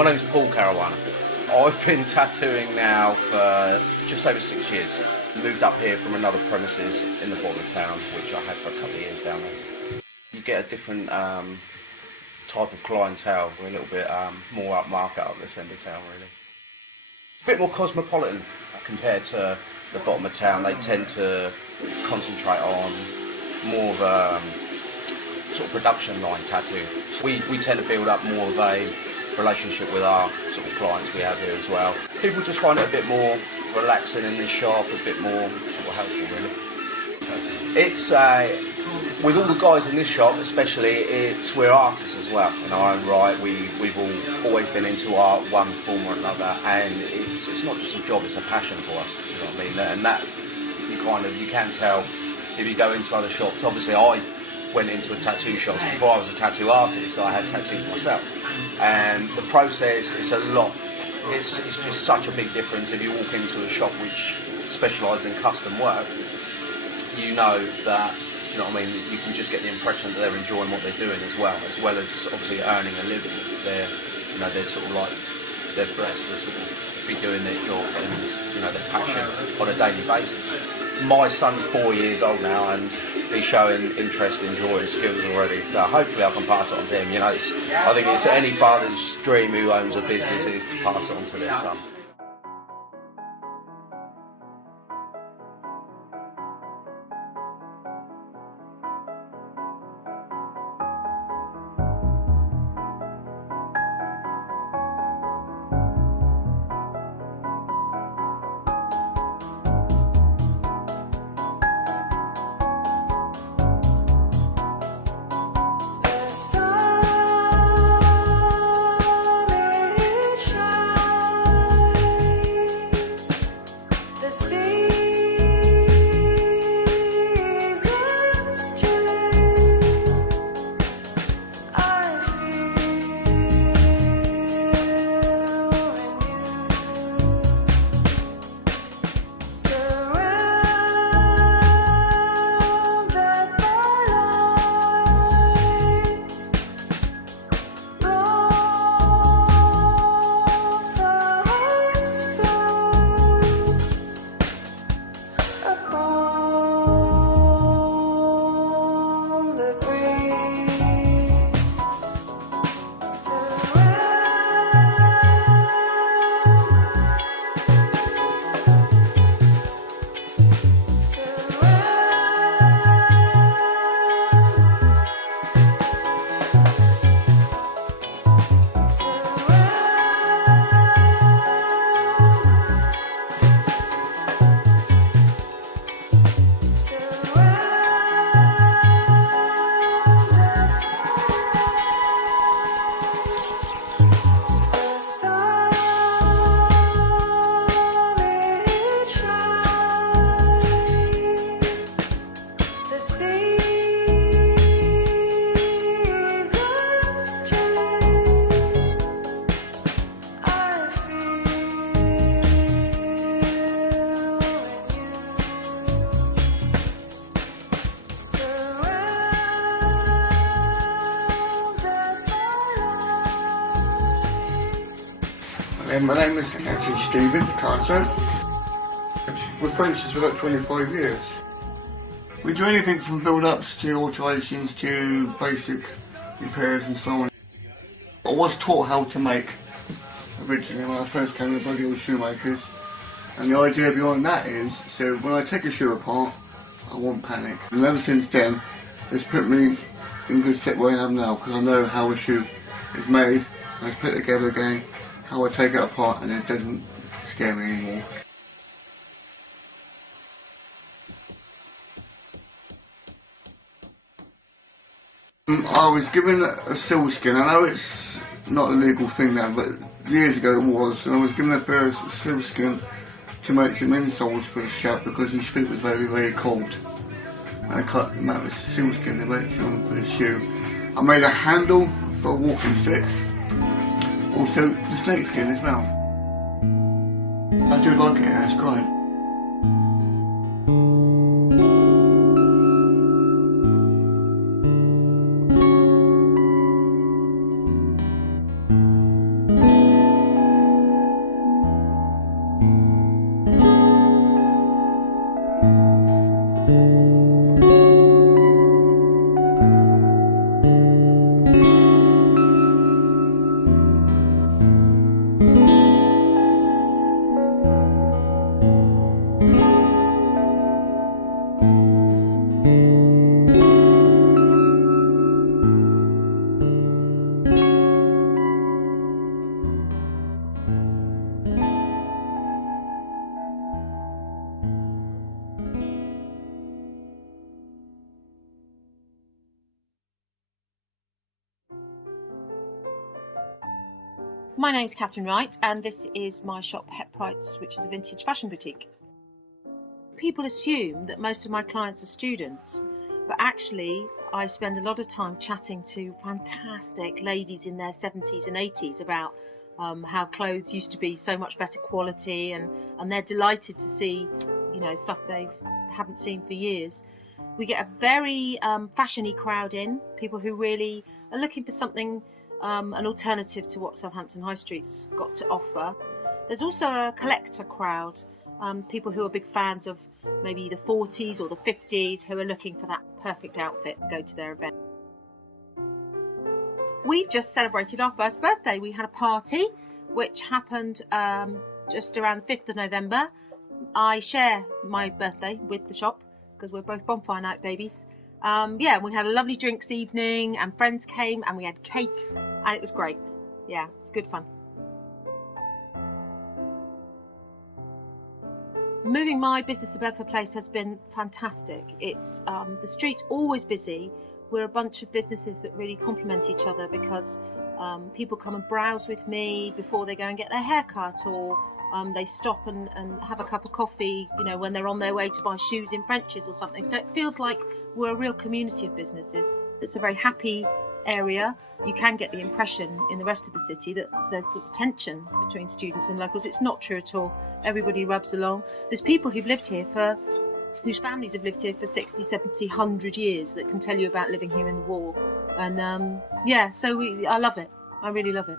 My name's Paul Caruana. I've been tattooing now for just over 6 years. Moved up here from another premises in the bottom of town, which I had for a couple of years down there. You get a different type of clientele. We're a little bit more upmarket up this end of town, really. A bit more cosmopolitan compared to the bottom of town. They tend to concentrate on more of a sort of production line tattoo. We tend to build up more of a relationship with our sort of clients we have here as well. People just find it a bit more relaxing in the shop, a bit more sort of helpful, really. It's with all the guys in this shop, especially, we're artists as well in our own right. We've all always been into art, one form or another, and it's not just a job; it's a passion for us. You know what I mean? And that you can tell if you go into other shops. Obviously, I went into a tattoo shop before I was a tattoo artist. So I had tattoos myself, and the process is a lot. It's just such a big difference if you walk into a shop which specialises in custom work. You know that, you know what I mean, you can just get the impression that they're enjoying what they're doing as well as obviously earning a living. They're sort of like, they're blessed to sort of be doing their job and, you know, their passion on a daily basis. My son's 4 years old now and he's showing interest in drawing skills already, so hopefully I can pass it on to him. You know, I think it's any father's dream who owns a business is to pass it on to their son. My name is actually Stephen Carter. We're friends for like 25 years. We do anything from build-ups to alterations to basic repairs and so on. I was taught how to make originally when I first came to bloody old shoemakers, and the idea behind that is, so when I take a shoe apart, I won't panic. And ever since then, it's put me in good step where I am now, because I know how a shoe is made, and it's put together again, how I take it apart, and it doesn't scare me anymore. I was given a sealskin. I know it's not a legal thing now, but years ago it was, and I was given a pair of sealskin to make some insoles for the chap because his feet was very, very cold. And I cut them out with sealskin to make some for the shoe. I made a handle for a walking stick, also the snakeskin as well. I do like it, it's great. My name's Catherine Wright, and this is my shop Bedford, which is a vintage fashion boutique. People assume that most of my clients are students, but actually I spend a lot of time chatting to fantastic ladies in their 70s and 80s about how clothes used to be so much better quality, and they're delighted to see, you know, stuff they haven't seen for years. We get a very fashion-y crowd in, people who really are looking for something, an alternative to what Southampton High Street's got to offer. There's also a collector crowd, people who are big fans of maybe the 40s or the 50s, who are looking for that perfect outfit to go to their event. We've just celebrated our first birthday. We had a party which happened just around the 5th of November. I share my birthday with the shop because we're both bonfire night babies. Yeah, we had a lovely drinks evening and friends came and we had cake and it was great. Yeah, it's good fun. Moving my business to Bedford Place has been fantastic. It's the street's always busy. We're a bunch of businesses that really complement each other because people come and browse with me before they go and get their hair cut, or they stop and have a cup of coffee, you know, when they're on their way to buy shoes in French's or something. So it feels like we're a real community of businesses. It's a very happy area. You can get the impression in the rest of the city that there's sort of tension between students and locals. It's not true at all. Everybody rubs along. There's people who've lived here whose families have lived here for 60, 70, 100 years that can tell you about living here in the war. And yeah, so I love it. I really love it.